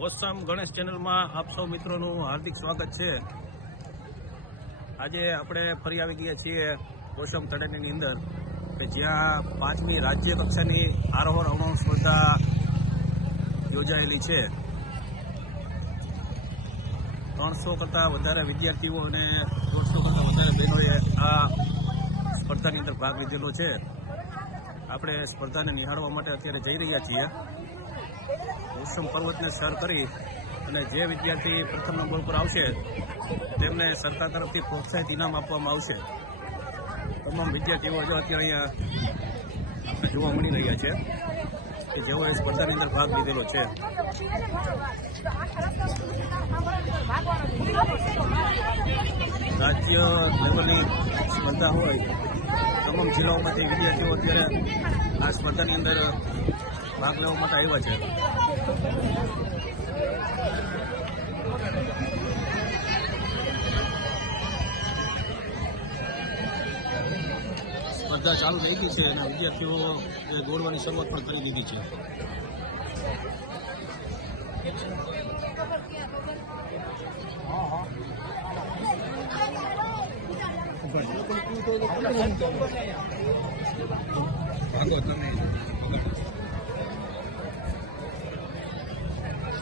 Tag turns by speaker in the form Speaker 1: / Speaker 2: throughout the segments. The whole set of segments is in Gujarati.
Speaker 1: ઓસમ ગણેશ ચેનલમાં આપ સૌ મિત્રોનું હાર્દિક સ્વાગત છે. આજે આપણે ફરી આવી ગયા છીએ વોસમ તળેટીની અંદર કે જ્યાં પાંચમી રાજ્ય કક્ષાની આરોહણ અવરોહણ સ્પર્ધા યોજાયેલી છે. ત્રણસો કરતાં વધારે વિદ્યાર્થીઓ અને દોઢસો કરતાં વધારે બહેનોએ આ સ્પર્ધાની અંદર ભાગ લીધેલો છે. આપણે સ્પર્ધાને નિહાળવા માટે અત્યારે જઈ રહ્યા છીએ. ઉત્સમ પર્વતને સર કરી અને જે વિદ્યાર્થી પ્રથમ નંબર પર આવશે, તેમને સરકાર તરફથી પ્રોત્સાહિત ઇનામ આપવામાં આવશે. તમામ વિદ્યાર્થીઓ જો અત્યારે અહીંયા જોવા મળી રહ્યા છે કે જેઓએ સ્પર્ધાની અંદર ભાગ લીધેલો છે. રાજ્ય લેવલની સ્પર્ધા હોય, તમામ જિલ્લાઓમાંથી વિદ્યાર્થીઓ અત્યારે આ સ્પર્ધાની અંદર ભાગ લેવા માટે આવ્યા છે. સ્પર્ધા ચાલુ થઈ ગઈ છે અને વિદ્યાર્થીઓ એ દોડવાની શરૂઆત પણ કરી દીધી છે.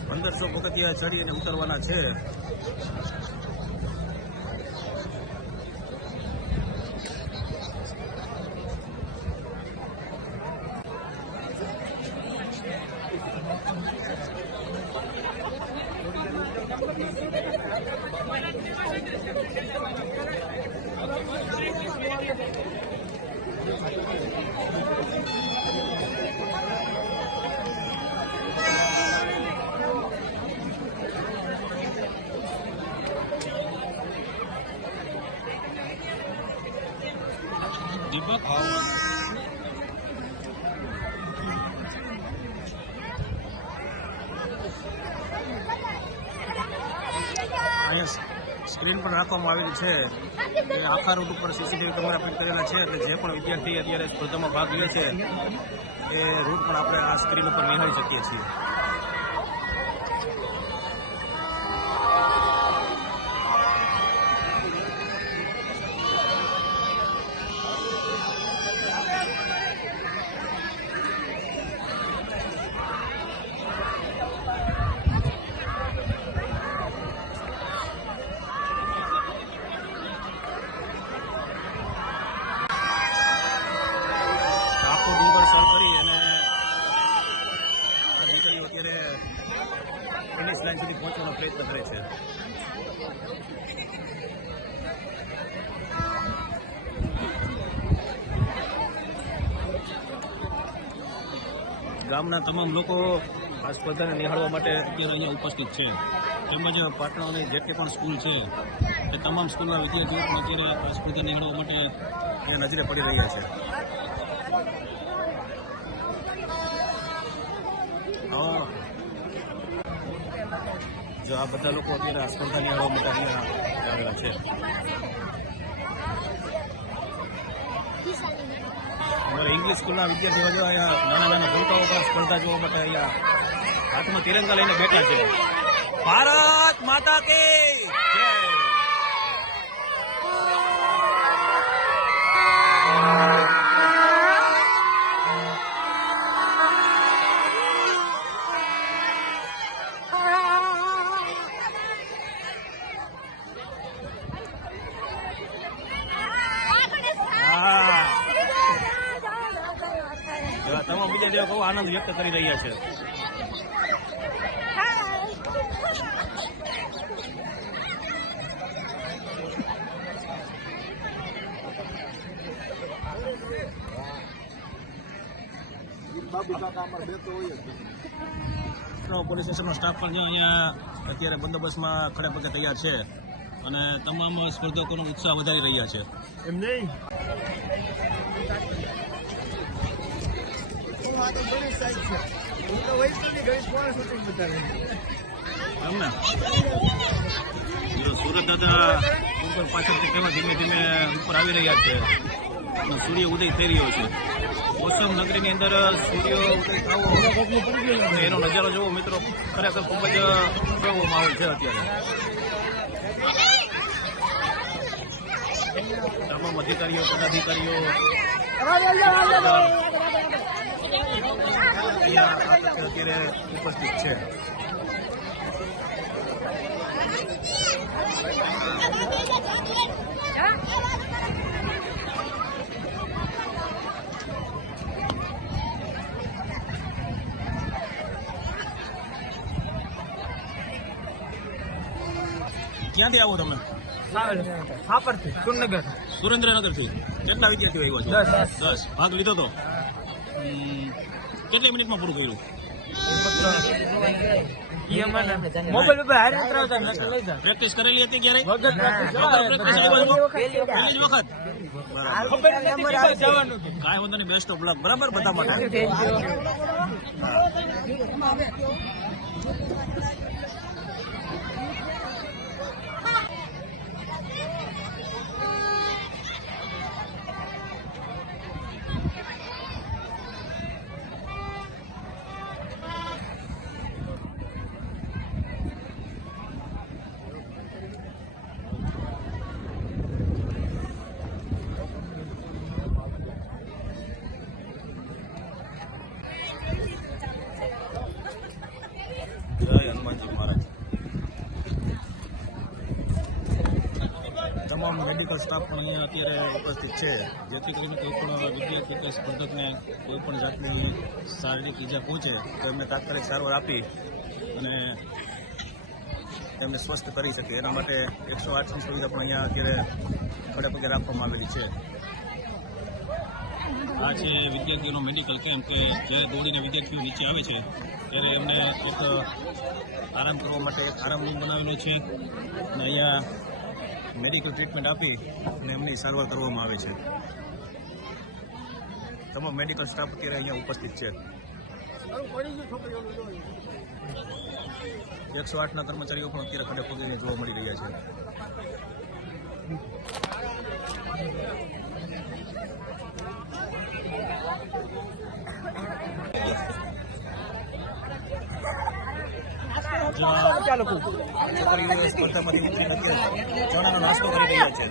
Speaker 1: પંદરસો પગથિયા ચડી અને ઉતરવાના છે. દીપક સ્ક્રીન પણ રાખવામાં આવેલી છે કે આખા રૂટ ઉપર સીસીટીવી કેમેરા પણ કરેલા છે એટલે જે પણ વિદ્યાર્થી અત્યારે સ્પર્ધામાં ભાગ લે છે એ રૂટ પણ આપણે આ સ્ક્રીન ઉપર નિહાળી શકીએ છીએ. ગામના તમામ લોકો આ સ્પર્ધાને નિહાળવા માટે અત્યારે અહીંયા ઉપસ્થિત છે. તેમજ પાટણાની જેટલી પણ સ્કૂલ છે, એ તમામ સ્કૂલના વિદ્યાર્થીઓ પણ અત્યારે આ સ્પર્ધા નિહાળવા માટે અહીંયા નજરે પડી રહ્યા છે. જો આ બધા લોકો અત્યારે આ સ્પર્ધા નિહાળવા માટે અહીંયા આવેલા છે. ઇંગ્લિશ સ્કૂલના વિદ્યાર્થીઓ જો અહીંયા નાના નાના ભૂલકાઓ પણ સ્પર્ધા જોવા માટે અહીંયા હાથમાં તિરંગા લઈને બેઠા છે. ભારત માતા કે! રહ્યા છે પોલીસ સ્ટેશનનો સ્ટાફ પણ જો અહીંયા અત્યારે બંદોબસ્તમાં ખડે પગે તૈયાર છે. અને તમામ સ્પર્ધકોનો ઉત્સાહ વધારી રહ્યા છે.
Speaker 2: એમ નહીં? છે.
Speaker 1: સુરત દાદા ઉપર પાછળથી કેવા ધીમે ધીમે ઉપર આવી રહ્યા છે. સૂર્ય ઉદય થઈ રહ્યો છે. મોસમ નગરીની અંદર સૂર્ય ઉદય થવો એનો નજારો જોવો મિત્રો ખરેખર ખૂબ જ એવો માહોલ છે અત્યારે. તમામ અધિકારીઓ પદાધિકારીઓ અહીંયા અત્યારે ઉપસ્થિત છે ક્યાંથી આવો તમે?
Speaker 2: સાપરથી સુરનગર
Speaker 1: સુરેન્દ્રનગરથી. કેટલા વિદ્યાર્થીઓ આવ્યા છો?
Speaker 2: દસ.
Speaker 1: ભાગ લીધો તો? કેટલી મિનિટમાં પૂરું કર્યું?
Speaker 2: મોબાઈલ ઉપર હારે ઉતરાવતા નકર લઈ જા
Speaker 1: પ્રેક્ટિસ કરેલી હતી ક્યારે
Speaker 2: વખત.
Speaker 1: પહેલી વખત.
Speaker 2: ખબર નથી કે જવાનું
Speaker 1: કાંઈ વાંધો નહીં બેસ્ટ ઓફ લક બરાબર? બધા માટે. મેડિકલ સ્ટાફ પણ અહીંયા અત્યારે ઉપસ્થિત છે. જેથી કરીને કોઈ પણ વિદ્યાર્થી કે સ્પર્ધકને કોઈ પણ જાતની શારીરિક ઈજા પહોંચે, તો એમને તાત્કાલિક સારવાર આપી અને એમને સ્વસ્થ કરી શકે. એના માટે એકસો આઠની સુવિધા પણ અહીંયા અત્યારે ખડે પગે રાખવામાં આવેલી છે. આ છે વિદ્યાર્થીઓનો મેડિકલ કેમ્પ કે જ્યારે દોડીને વિદ્યાર્થીઓ નીચે આવે છે, ત્યારે એમને એક આરામ કરવા માટે એક આરામ રૂમ બનાવેલો છે. અને અહીંયા મેડિકલ ટ્રીટમેન્ટ આપી અને એમની સારવાર કરવામાં આવે છે. તમામ મેડિકલ સ્ટાફ અત્યારે અહીંયા ઉપસ્થિત છે. એકસો આઠના કર્મચારીઓ પણ અત્યારે ખડે પગે જોવા મળી રહ્યા છે. છોકરીઓ સ્પર્ધામાંથી ઉતરી અત્યારે ચણાનો નાસ્તો કરી રહ્યા છે.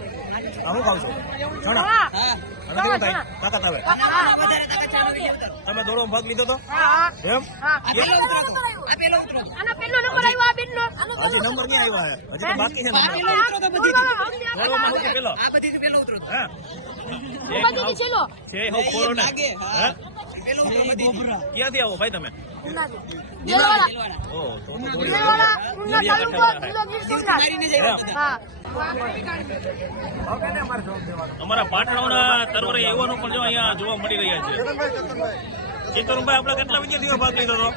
Speaker 1: આ હું ખાવ છો. ચણા અને કેવું થાય તાકાત આવે. તમે દોડવામાં ભાગ લીધો તો? એમ?
Speaker 3: આનો પહેલો નંબર આવ્યો આ બેનનો.
Speaker 1: હજી નંબર ક્યાં આવ્યા હજી તો બાકી છે નંબર. પેલો હા
Speaker 3: બધી છેલો
Speaker 1: છે હો કોરોના. હા? ક્યાંથી આવો ભાઈ તમે? અમારા પાટણના તરવરે યુવાનો પણ જો અહીંયા જોવા મળી રહ્યા છે. ચેતનભાઈ આપણે કેટલા વિદ્યાર્થીઓ ભાગ લીધો હતો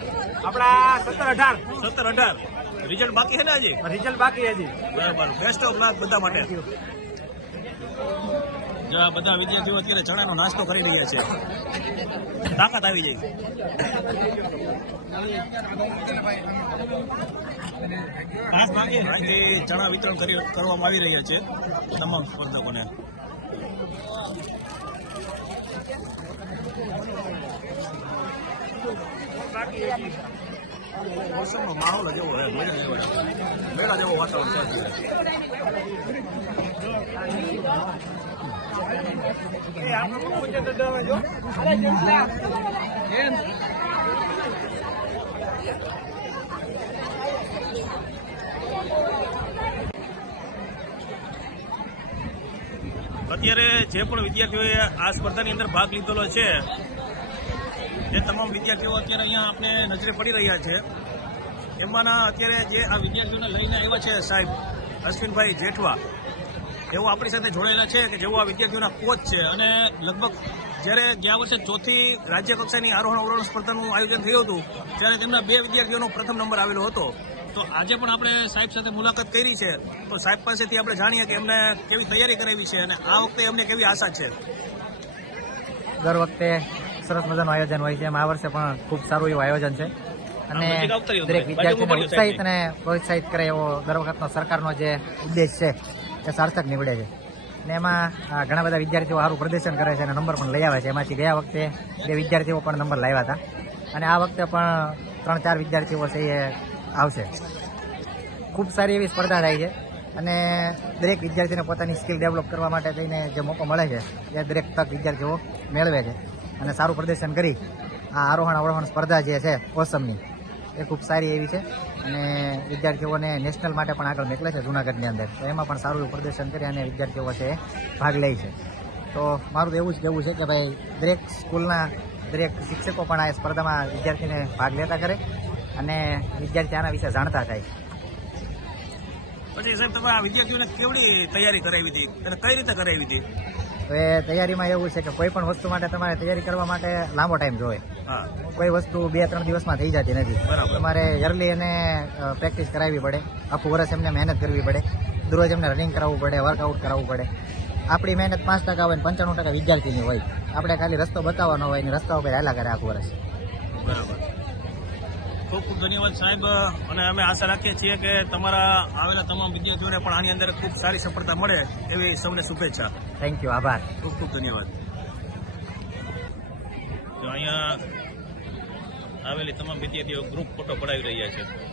Speaker 2: આપણા સત્તર અઢાર.
Speaker 1: સત્તર અઢાર. રિઝલ્ટ બાકી છે ને હજી?
Speaker 2: રિઝલ્ટ બાકી હજી.
Speaker 1: બરાબર. બેસ્ટ ઓફ લક બધા માટે. જો બધા વિદ્યાર્થીઓ અત્યારે ચણાનો નાસ્તો કરી રહ્યા છે. તાકાત આવી જાય. અહીંથી ચણા વિતરણ કરી કરવામાં આવી રહ્યા છે. તમામ સ્પર્ધકોને. મોસમનો માહોલ જ એવો મજા જેવો મેળા જેવો વાતાવરણ અત્યારે. જે પણ વિદ્યાર્થીઓએ આ સ્પર્ધાની અંદર ભાગ લીધેલો છે તે તમામ વિદ્યાર્થીઓ અત્યારે અહીંયા આપણે નજરે પડી રહ્યા છે એમાંના અત્યારે જે આ વિદ્યાર્થીઓને લઈને આવ્યા છે સાહેબ, અશ્વિનભાઈ જેઠવા તેઓ આપણી સાથે જોડાયેલા છે કે જેઓ આ વિદ્યાર્થીઓના કોચ છે. અને લગભગ જ્યારે ગયા વર્ષે ચોથી રાજ્ય કક્ષાની આરોહણ અવરોહણ સ્પર્ધાનું આયોજન થયું હતું ત્યારે તેમના બે વિદ્યાર્થીઓનો પ્રથમ નંબર આવેલો હતો. તો આજે પણ આપણે સાહેબ સાથે મુલાકાત કરી છે. તો સાહેબ પાસેથી આપણે જાણીએ કે એમને કેવી તૈયારી કરાવી છે અને આ વખતે એમને કેવી આશા છે?
Speaker 4: દર વખતે સરસ મજાનું આયોજન હોય છે. એમ આ વર્ષે પણ ખૂબ સારું એવું આયોજન છે. અને દરેક. વિદ્યાર્થીને ઉત્સાહિત અને પ્રોત્સાહિત કરે એવો દર વખતનો સરકારનો જે ઉદ્દેશ છે. એ સાર્થક નીવડે છે. ને એમાં ઘણા બધા વિદ્યાર્થીઓ સારું પ્રદર્શન કરે છે અને નંબર પણ લઈ આવે છે. એમાંથી ગયા વખતે બે વિદ્યાર્થીઓ પણ નંબર લાવ્યા હતા. અને આ વખતે પણ ત્રણ ચાર વિદ્યાર્થીઓ છે એ આવશે. ખૂબ સારી એવી સ્પર્ધા થાય છે. અને દરેક વિદ્યાર્થીને પોતાની સ્કિલ ડેવલપ કરવા માટે થઈને જે મોકો મળે છે, એ દરેક તક વિદ્યાર્થીઓ મેળવે છે. અને સારું પ્રદર્શન કરી આ આરોહણ અવરોહણ સ્પર્ધા જે છે, ઓસમની. એ ખૂબ સારી એવી છે. અને વિદ્યાર્થીઓને નેશનલ માટે પણ આગળ મોકલે છે જુનાગઢની અંદર. તો એમાં પણ સારું એવું પ્રદર્શન કરી અને વિદ્યાર્થીઓ છે ભાગ લે છે. તો મારું તો એવું જ કહેવું છે કે ભાઈ દરેક સ્કૂલના દરેક શિક્ષકો પણ આ સ્પર્ધામાં વિદ્યાર્થીને ભાગ લેતા કરે અને વિદ્યાર્થી આના વિશે જાણતા થાય.
Speaker 1: પછી સાહેબ તમે આ વિદ્યાર્થીઓને કેવડી તૈયારી કરાવી હતી અને કઈ રીતે કરાવી હતી?
Speaker 4: તો એ તૈયારીમાં એવું છે કે કોઈ પણ વસ્તુ માટે તમારે તૈયારી કરવા માટે લાંબો ટાઈમ જોઈએ. કોઈ વસ્તુ બે ત્રણ દિવસમાં થઈ જતી નથી.
Speaker 1: બરાબર.
Speaker 4: તમારે યરલી એને પ્રેક્ટિસ કરાવવી પડે. આખું વર્ષ એમને મહેનત કરવી પડે. દરરોજ એમને રનિંગ કરાવવું પડે વર્કઆઉટ કરાવવું પડે. આપણી મહેનત પાંચ ટકા હોય ને પંચાણું ટકા વિદ્યાર્થીની હોય. આપણે ખાલી રસ્તો બતાવવાનો હોય ને રસ્તા ઉપર હેલા કરે આખું વર્ષ.
Speaker 1: બરાબર. ખૂબ ખૂબ ધન્યવાદ સાહેબ અને અમે આશા રાખીએ છીએ કે તમારા આવેલા તમામ વિદ્યાર્થીઓને પણ આની અંદર ખૂબ સારી સફળતા મળે એવી સૌને શુભેચ્છા.
Speaker 4: થેન્ક યુ આભાર.
Speaker 1: ખૂબ ખૂબ ધન્યવાદ. તો અહીંયા આવેલી તમામ વિદ્યાર્થીઓ ગ્રુપ ફોટો પડાવી રહ્યા છે.